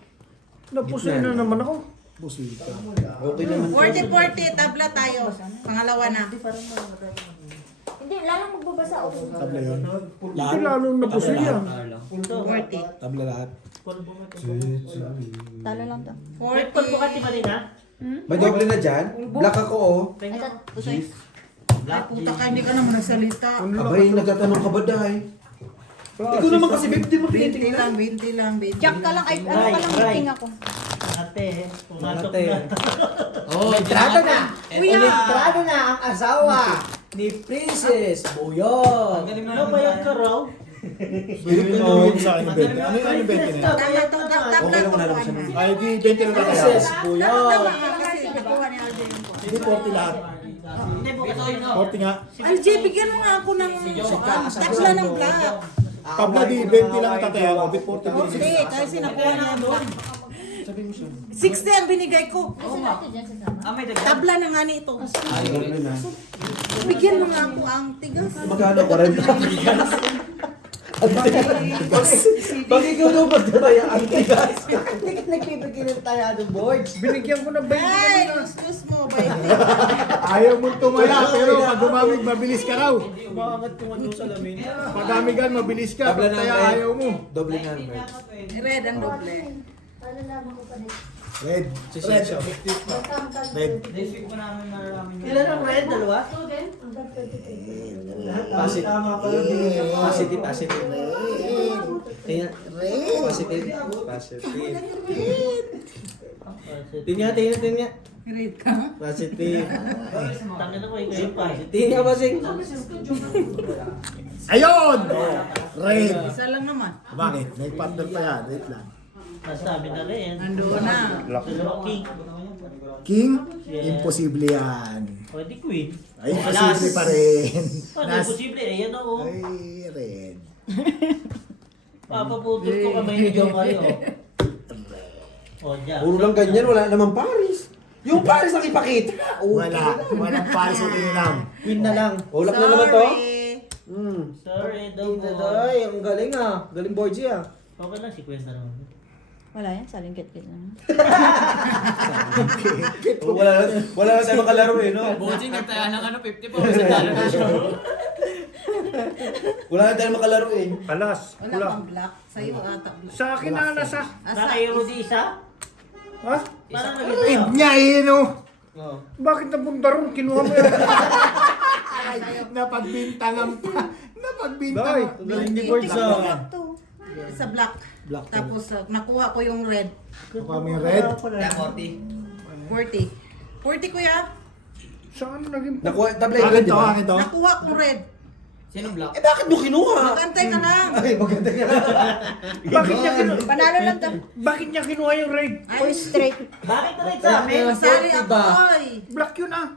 Napusoy na naman ako. Okay naman. 40-40, tabla tayo. Pangalawa na. Hindi, lalong magbabasa ako. Tabla yun. Hindi lalong napusoy yan. 40. Tabla lahat. Talo lang to. May pagbukat ni Marina? May doble na dyan. Black ako, oh. Ito, pusay. Ay, puta ka, hindi ka naman nagsalita. Abay, nagtatanong ka ba, Day? Ikaw naman kasi, babe, di mo 20 tinitingnan. lang, 20 lang, 20. Jack ka lang, ay ano ka lang Right. meeting ako. Ate, pumasok Ate. na. Oh, entrada na! Kuya! Entrada na ang asawa ni Princess Boyong. Nabayag ka raw? Bili mo sa akin ng 20. Ano yung 20 na yan? Tama to, tabla Okay lang, wala to. naman siya. Ay, di 20 na tayo. Princess Tama Boyong. nga kasi nakuha ni Alden yung point. Hindi 40 lahat. Hindi po, ito yun. 40 nga. Algie, bigyan mo nga ako ng tabla ng black. Tabla di 20 lang tataya ko. Before Hindi, kasi nakuha niya yung black. Sabi mo siya. 60 ang binigay ko. Oo nga. May dagdag. Tabla na nga ito. Doble na. Bigyan mo nga ako ang tigas. Magkano 40? Pag ikaw daw magtataya ang tigas. Hindi ka nagbibigay ng tayado boards. Binigyan ko ng 20 Ay, kanina. luskus mo, baby. Ayaw mo tumaya, pero pag gumamig, mabilis ka raw. Umangat yung ano sa lamin. Pag gamigan, mabilis ka. Tabla Pag na taya, red. ayaw mo. Doble nga, Red. Red ang doble. Red. Red. Red. This week mo namin nalalaman yung... Ilan ang red? Dalawa? Positive. Positive. Tingnan. Positive. Positive. Tingnan. Red ka? Positive. Tangin na ko, ikaw yung pa. Tingnan ba sing? Ayun! Red. Isa lang naman. Bakit? May partner pa yan. Wait lang. Nasabi na rin. Nandoon na. Dalawa king. King? Yeah. Imposible yan. O, di queen. Ay, imposible pa rin. Ano, imposible. Ayan ako. Ay, red. Papaputol ko kamay ni John Mario. O, dyan. Puro lang ganyan, wala naman Paris. Yung Paris ang ipakita. Wala. Walang pares o tinilam. Queen na lang. Ulap na naman to. Sorry, daw po. Daday, ang galing ah. Galing boy siya. Okay lang, si Kwenta naman. Wala yan, saling kit-kit lang. Wala na tayo makalaro eh, no? Bossing, nagtaya ng ano, 50 po. Sa dala na siya. Wala na tayo makalaro eh. Alas. Wala pang black. Sa'yo ata black. Sa akin na alas ah. Sa kayo di isa? Ha? Parang nagkita yun. Niya, yun o. Oh. Bakit napunta ron? Kinuha mo yun. Napagbintangan pa. Day, Napagbintangan. galing ni boards ah. Sa black. Black. Tapos nakuha ko yung red. Nakuha mo yung red. Kaya 40. 40. 40 kuya. Saan naging... Nakuha, tablet Akin di to, ba? akin to. Nakuha kong red. Sino black? Eh bakit mo kinuha? Magantay ka lang. Ay, maganda ka. Bakit niya kinuha? Panalo lang to. Bakit niya kinuha yung raid? Full straight. Bakit na rin sa amin? Masali ako ay. Black yun ah.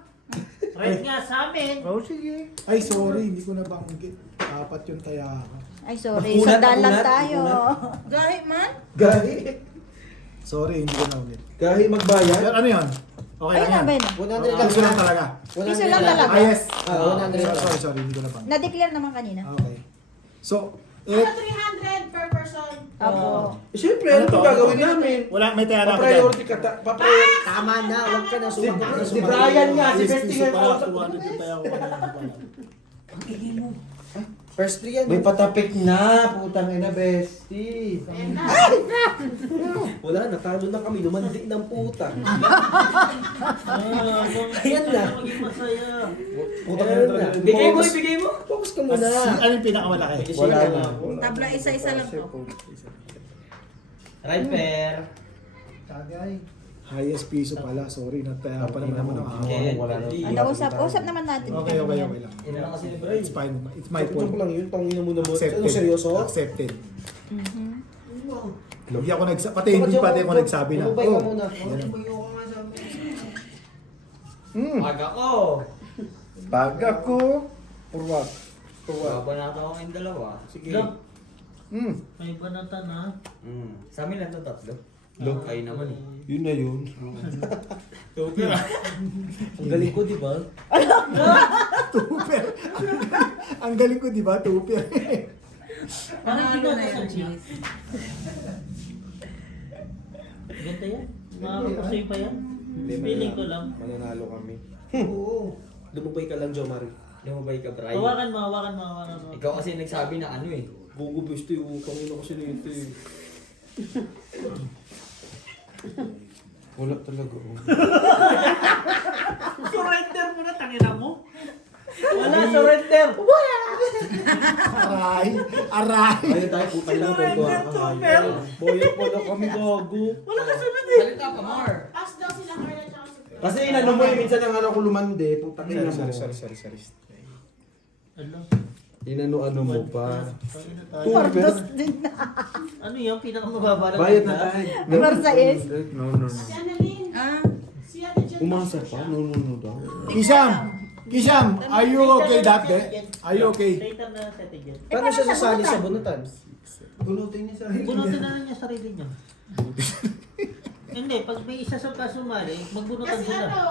Red nga sa amin. Oh, sige. Ay, sorry. Hindi ko nabanggit. Apat yung taya ko. Ay, sorry. Makunat, Sandaan lang makunat, tayo. Gahi man. Gahi. Sorry, hindi ko na ulit. Gahi magbayad. Ano yun? Okay Ay, lang yan. namin. 100 lang. Gusto lang talaga. Piso lang talaga. Ah, yes. Ah, 100. Sorry, hindi ko nabanggit. Na-declare naman kanina. Okay. So, 300 per person. Apo. Eh, siyempre, ano to? ito gagawin namin? wala, may taya na ako dyan. Pa-priority ka. Pa-priority. Tama na, huwag ka na sumagot. Si Brian nga, si Yes, Bestie piso nga. pala, 200 yung taya ko. First 3 yan. May patapik na. Putang ina, Bestie. Wala, natalo na kami. Lumandi ng puta. Ayan na. Maging masaya. Putang Ayan ina na. talaga. Bigay mo, bigay mo. Focus ka muna. Ano yung pinakamalaki? Wala na. Tabla isa-isa lang to. Right pair. Tagay. Highest piso pala. Sorry, nataya pa naman ako. Okay. Wala na. Ano, usap na naman natin. Okay lang. Yun lang kasi ni Brian. It's fine. It's my Joke fault. lang yun. Tangina mo naman. Accepted. Ano, seryoso? Accepted. Mhm. Hindi ako nagsabi. Pati hindi pati ako nagsabi na. Umubay ka muna. Aga ko. Bag ako. For what? Babanata ko yung dalawa. Sige. Lo, Hmm. may banata na. Sa amin lang itong tatlo. Lo, kayo naman eh. Yun na yun. Ang galing ko, di ba? Tuper. Ang galing ko, di ba? Tuper. Panalo na yung cheese. Ganda yan. Makakapusoy pa yan. Feeling ko lang. Mananalo kami. Oo. Lumubay ka lang, Jo Marie. Lumabay ka, Brian. Hawakan mo. Ikaw kasi nagsabi na ano eh. Bugo besti, utang ina kasi nito eh. Wala talaga. Surrender mo na, tangina mo. Wala, surrender. Aray. Ayaw tayo, putang lang tayo. Boya pa na kami gago. Wala ka sunod eh. Salita pa, Mar. Kasi inano mo eh, minsan ang ano ko lumande. Putang ina mo. Sorry. Ano? Inano-ano mo pa. Pardos din na. Ano yung pinakamababa na Bayad na ganda? tayo. Marsa is. No. Ah, Umasa pa? No daw. Isang. Kisham, are you okay that day? Are you okay? Later na setting yan. Paano siya sasali sa bunutan? Bunutin niya sarili Bunutin na lang niya sarili niya. Hindi, pag may isa sa kasumali, magbunutan Kasi sila. ano,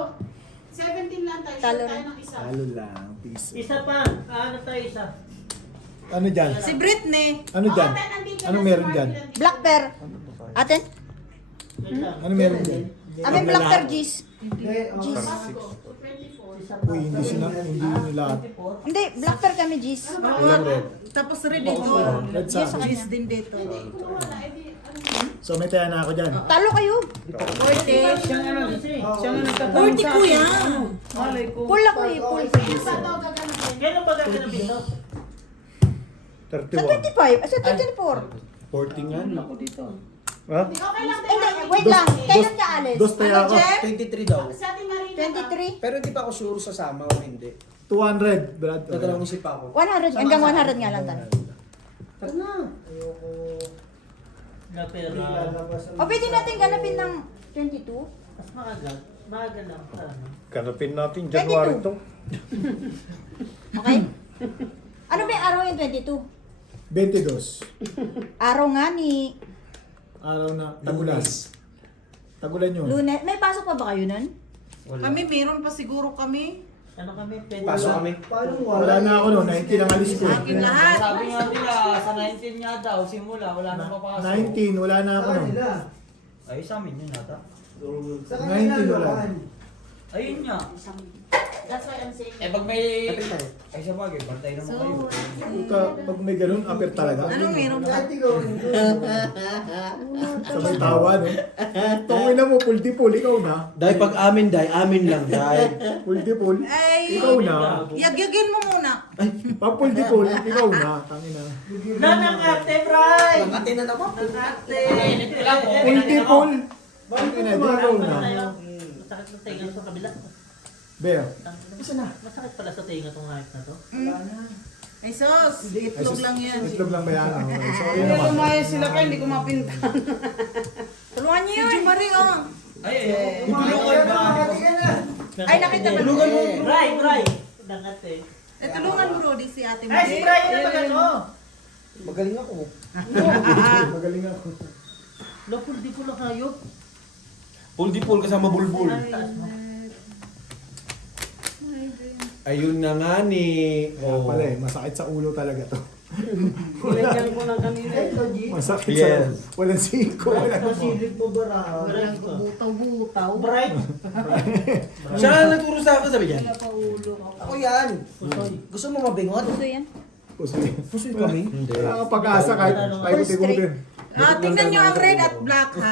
17 lang tayo. Talo Short tayo na. ng isa. Halo lang, peace. Isa pa, ano tayo isa? Ano dyan? Si Britney. Ano dyan? Oo, nandito Ano na si meron Mark dyan? nandito. Black pear. Atin? Wait lang. Ano meron dyan? Amin black pear G's. Hindi, G's. Pasko, 24. Isa pa. Uy, hindi yun lahat. Hindi, black pear kami G's. Tapos red dito. Red Yes, sa Cheese din dito. Wala, edi, So may taya na ako dyan. Talo kayo. 40. Siya nga nagtatanong 40 kuya. Malay ko. Pull ako eh, pull. Sa to, gaganapin. Kailan ba gaganapin to? Sa 31. 25, sa 24. 40 nga. Ako dito. Ha? Hindi, okay lang. Hindi, wait lang. Kailan ka alis? Dos taya ako. 23 daw. Sa ating Marina. 23? Pero hindi pa ako sure sasama o hindi. 200, Brad. Tatalong isip pa ako. 100, hanggang 100 nga lang tayo. Tara na. Ayoko. Na pero, O pwede natin ganapin ng 22? mas maaga. Maaga lang. Ano? Ganapin natin, January January to. Okay? Ano ba yung araw yung 22? 22. Araw nga ni Araw na tagulas. Tagulan yun. Lunes. May pasok pa ba kayo nun? Kami meron pa siguro kami. Ano kami? Pasok kami. Paano Wala na ako noon, 19 ang alis ko. Akin lahat. Sabi nga nila, sa 19 nga daw, simula, wala nang papasok. 19, wala na ako Saan noon. nila? Ay, sa amin yun nata. Sa kanila 19 wala. naman. Ayun nga. That's why I'm saying. Eh, pag may... Ay, siya bagay, bantay naman kayo. Pag may ganun, apir talaga. Anong meron ka? Dati ko. Sabay tawa, no? Tungin na mo, pulti-pul, ikaw na. Dahil pag amin, amin lang, dahil. Pulti-pul, Ay, ikaw na. yagyagin mo muna. Pag pulti-pul, ikaw na. Tangin na. Nanangate, Bray! Nangati na naman. Nangate! Pulti-pul! Tangin na, di ikaw na. Masakit na tinga sa kabila. Bear. Masakit pala sa tinga tong hype na to. Ay sos, itlog lang yan. Itlog lang ba yan? Okay, sorry Hindi naman. lumayas sila kaya hindi ko mapinta. Tulungan niyo Si yun. Jumari, oh. Ay, tulungan ba? Ay, nakita ba? Tulungan mo! Bray! Bray! Nangate. Eh, tulungan mo, Rodi, si ate mo. Ay, si Bray! Ano ba ano? Magaling ako. Magaling ako. Lopul di ko lang hayop. Puldi-pul kasama bulbul. Ang taas mo. Ayun na nga ni. Kaya pala eh, masakit sa ulo talaga to. Nilagyan ko ng kanina. Masakit Yes. sa walang siko. Walang Silip mo ba na? Bray ko. Butaw-butaw. Bright! Siya ang nagturo sa akin, sabi niya. Ako yan. Pusoy. Gusto mo mabingot? Gusto yan. Pusoy kami? Hindi. Wala kang pag-asa kahit paikutin-ikutin. Ah, tingnan nyo ang red at black, ha?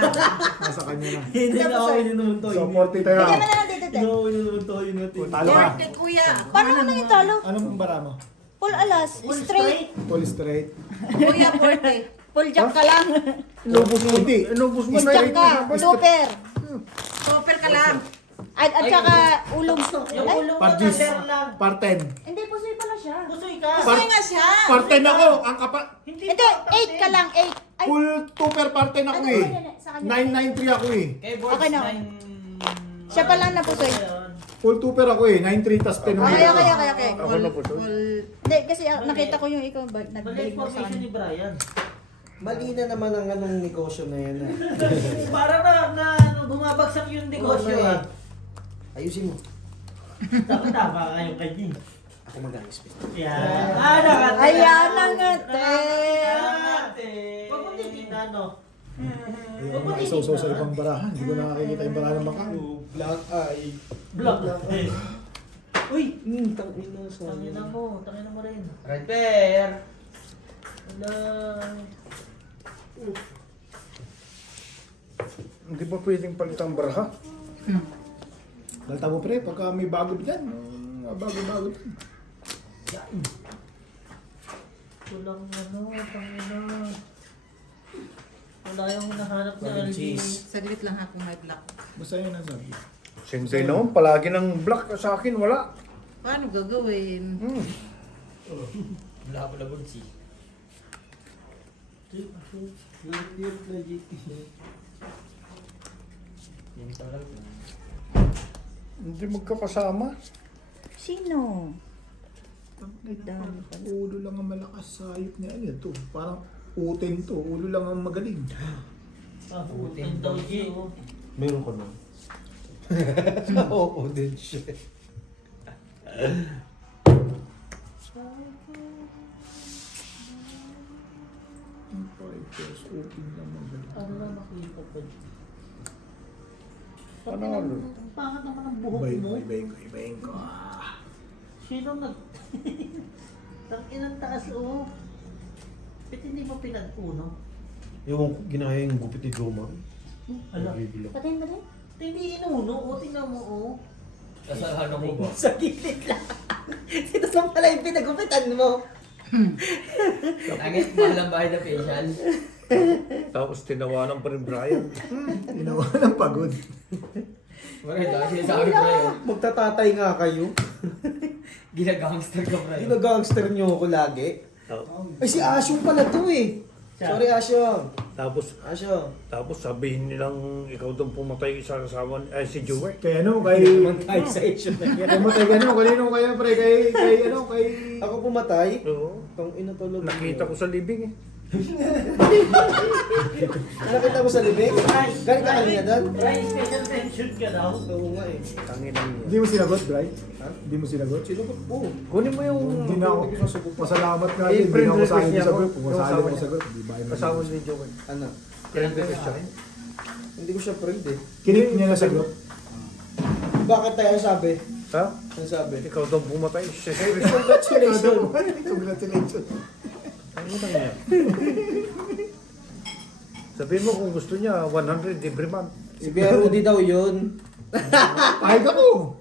Nasa kanya na. Hindi na ako ininuman to. So, 40 tayo. Bigyan mo na lang dito, te. Ininuman to, yun natin. Talo ka. Birthday, kuya. Paano mo nang italo? Anong bara mo? Pull alas. Straight. Full straight. Kuya, 40. Pull jack ka lang. Inubos mo. Hindi. Inubos mo na Jack yun. ka. Super. Topper ka lang. At saka ulong. Yung Ay, ulo mo Par-10. number lang. Par-10. hindi, pusoy pala siya. Pusoy ka. Kuya nga siya. Par-10 ako. Ang kapal. Hindi Hindi, 8 ka lang, 8. Ay, Full super par-10 ako ano, eh. sa kanya. 993 ako eh. Kay Boards, Okay na. 9... Siya pala na pusoy. Full super ako eh. 93 tas 10 Okay, okay. Ako na po, sir. Hindi, kasi nakita ko yung ikaw Mali nag-bake mo sa information ni kanya. Brian. Mali na naman ang anong negosyo na yan. Para na bumabagsak yung negosyo Oo, ah. Ayusin mo. Tama kayong kanya. Ako mag-alis. Yan. Nakate. Ayan na nga, te. Nakate. Huwag mo titignan, no? Ayun, nakisawsaw sa ibang barahan. Hindi ko nakakikita yung barahan ng baka. Black eye. Block. Uy! Tangina sa Tangina mo rin. Right pair. Wala. Hindi ba pwedeng palitan baraha? Dalta mo pre, pagka may bago dyan. Bago-bago. Walang tangina. Wala yung hinahanap na Walang LG. cheese. Saglit lang ha kung may black. Basta yun ang sabi. Sensei naman, palagi ng black sa akin, wala. Paano gagawin? Wala ko na Boards eh. Yung talaga. Hindi magkakasama. Sino? Dami pala. Ulo lang ang malakas sa hayop niya. Ano yun to? Parang uten to. Ulo lang ang magaling. Ah, utin daw G. Meron ka na. Oo, din siya. Ang 5 years open lang magaling. Ano na nakita pa? Panalo. Ang pangat naman ang buhok Ibayin mo. ko, ibayin ko, ibayin ko. Sino nag... Tanginang taas oh. Ba't hindi mo pinag-uno? Yung ginaya yung gupit ni Joma. Ala. Patayin ba din? Hindi inuno oh. Tingnan mo oh. Kasalanan mo ba? Sa gilid lang. Sino sa pala yung pinagupitan mo? Tangit, mahal ang bahay na facial. Tapos tinawanan pa rin Brian. Ginawa ng pagod. Maray, dahil sinasabi ko na yun. Magtatatay nga kayo. Ginagangster ka, Brian. Ginagangster niyo ako lagi. Ay, si Asyong pala to eh. Sorry, Asyong. Tapos Asyong. sabihin nilang ikaw doon pumatay sa kasama si Joey. Kay ano, kay... Tayo sa issue na yan. Kay matay ka ano, kanino kaya pre, kay ano, kay... Ako pumatay? Oo. Tong inatulog. Nakita ko sa libing eh. Nakita mo sa libing? Galing ka kanina doon? Ay, special mention ka daw. Oo nga eh. Tanginan niya. Hindi mo sinagot, Bri? Hindi mo sinagot? Sino ba po? Kunin mo yung... Hindi na ako. Pasalamat nga din. Eh, Hindi friend na ako sa request akin niya sa ako. group. Kung Yung masali asawa ako niya. sa group, di ba? Kasama ni Joey. Ano? Friend request siya. Hindi ko siya friend eh. Kinip niya na sa group. Bakit tayo sabi? Ha? Ano sabi? Ikaw doon pumatay. Congratulations! Congratulations. Ano lang niya? Sabihin mo kung gusto niya, 100 every month. Si Bea Rudy daw yun. Pahig ako.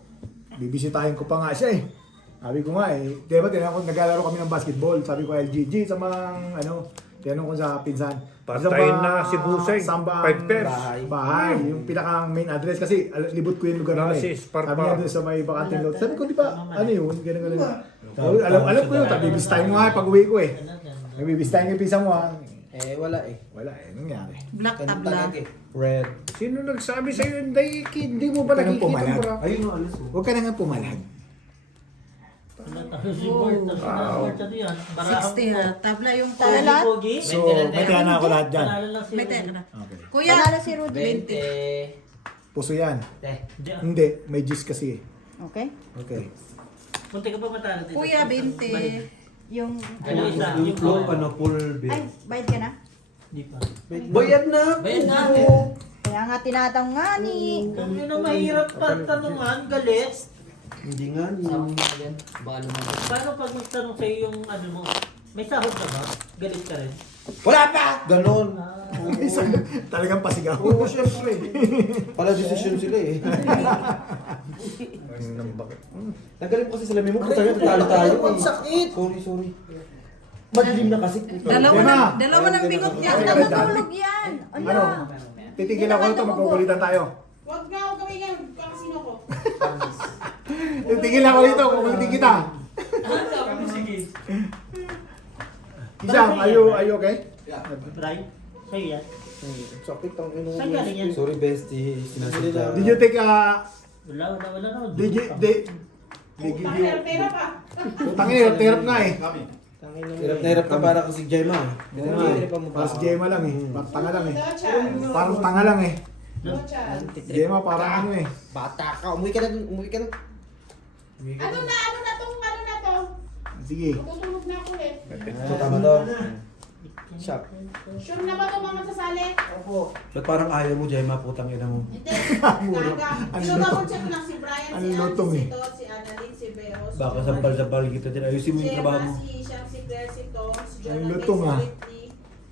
Bibisitahin ko pa nga siya eh. Sabi ko nga eh, di ba tinanong ko, naglalaro kami ng basketball. Sabi ko LGG sa mga ano, tinanong ko sa pinsan. Patayin na si Busay, Saan ba 5 pairs. bahay? Yung pinakang main address kasi libot ko yung lugar na Si eh. Sparpa. Sabi niya doon sa may bakanteng lot. Sabi ko, di ba, ano yun? Ganun. Alam ko yun, bibisitahin mo nga pag uwi ko eh. Bibisitahin ko yung pinsan mo ha. Eh, wala eh. Wala eh, nangyari. Black Ganun tabla. talaga eh. Red. Sino nagsabi sa'yo, hindi mo ba Huwag ka nang nakikita pumalag. mo? Ayun nga, alas mo. Huwag ka na nga pumalag. Si Bart, tapos ano yan? 60 ha. Tabla yung Tala lahat? Pogi? So, may tira na ako lahat dyan. Panalo lang si May teka na. Okay. Kuya, Panalo si Rudy. 20. Puso yan. Teh. Diyan. Hindi, may gis kasi eh. Okay? Okay. Munti ka pa matalo dito. Kuya 20. Yung... Ano isa? Yung flow, ano, full beer. Ay, bayad ka na? Di pa. Bayad na! Bayad na. Kaya nga tinatang nga ni. Kung yun ang mahirap pa tanungan, galit. Hindi nga niya. Sama mo na yan. Baka lumabas. Paano pag magtanong sa'yo yung ano mo, may sahod ka ba? Galit ka rin? Wala pa! Ganon. Talagang pasigaw. Oo, syempre. Pala desisyon sila eh. Nagaling ko kasi sila mo kung sa'yo, tatalo tayo. Ang sakit! Sorry. Madilim na kasi. Dalawa ng bingot niya. Natutulog yan. Ano? Ala. Titigil ako ito, magkukulitan tayo. Huwag na ako gawin yan. Kakasino ko. Titigil ako dito, kukulitin kita. Sige. Isang, are you okay? Brian, sa'yo yan. Sakit ang ino. Saan galing yan? Sorry, bestie. Sinasadya. Did you take Wala naman. did you give you, Pera pa. tangin, hirap nga eh. Hirap na hirap ka para kasi Gemma. Para si Gemma lang eh. Parang tanga lang eh. Parang tanga lang eh. Gemma parang ano eh. Bata ka, umuwi ka na dun, umuwi ka na. Ano na to? Sige. Tutulog na ako eh. So, tama to. Shop. Sure na ba ito mga sasali? Opo. Ba't parang ayaw mo, Gemma, putang ina mo? Hindi. Gaga. Ano Double check lang si Brian, Ano si Ann, lutong si eh? Tot, si Annalyn, si Beos. Baka sampal-sampal kita din. Ayusin mo yung trabaho mo. Si Isham, si Claire, si Tom, si Ay, Jonathan, lutong, si ah. Whitney,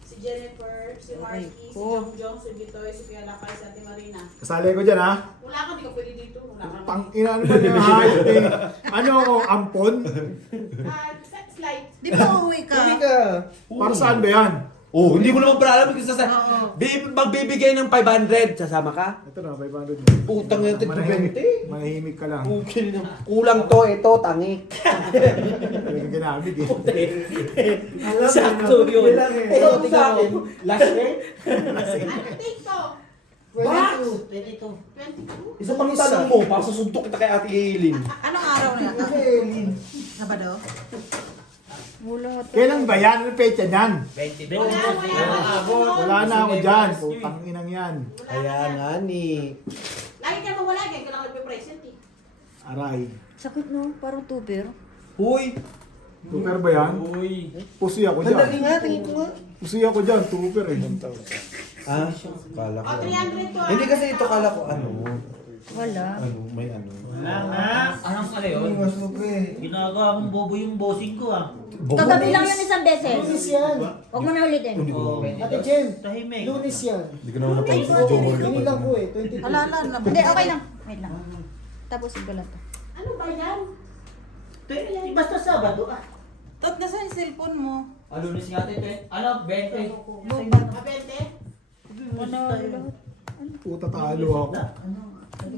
si Jennifer, si Marky, si Jongjong, si Bitoy, si Kuya Lakay, si Ate Marina. Kasali ko dyan ha. Wala ka, di ka pwede dito. Wala ka. Tang ina ano ba yung hayop eh. Ano ako, ampon? Slide. Di ba uwi ka? Umuwi ka. Para saan ba yan? Oh, hindi mo naman pala alam kung Oo. magbibigay ng 500. Sasama ka? Ito na, 500 Putang ina, Manahimik ka lang. Okay na. Kulang to, ito, tangi. Talagang ginamit eh. Sakto yun. Ikaw sa akin. Last eh? Ano take to? What? 22. 22? Isa pang tanong mo, para susuntok kita kay Ate Eileen. Anong araw na yata. Elin. Sabado? Wala. Kailan ba yan? Ano pecha niyan? 22. Wala na ako dyan. Putang inang yan. Kaya nga ni. Lagi ka mawala, ganyan ka lang nagpe-present eh. Aray. Sakit no, parang tuber. Uy! Tuper ba yan? Uy. Pusi ako Sandali dyan. nga, tingin ko nga. Pusi ako dyan. Tuper eh. Ah, kala ko. O, 300 to ah. Hindi kasi ito kala ko ano. Wala. Ano, may ano. Wala nga. Anong ano yun? Mas mo pre. Ginagawa mong bobo yung bossing ko ah. Kagabi lang yun isang beses. Lunes yan. Huwag mo na ulitin. Hindi ko. Ate Jen, Tahimik. Lunes yan. Hindi ko naman napansin si Joe Morgan. Hindi lang po eh, 22. Alala na. Hindi, okay lang. Wait lang. Tapusin ko lang to. Ano ba yan? Basta Sabado ah. Tot na sa cellphone mo. Lunes nga ito eh. Ano? 20. Abente? Wala. Puta talo ako.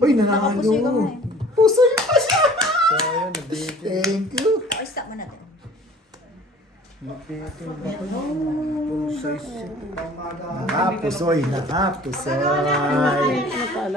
Uy, nanalo. Nakapusoy ka mo eh. Pusoy pa siya. Thank you. Or stop mo natin. Nakapusoy. Nakapusoy. Ano ba yan?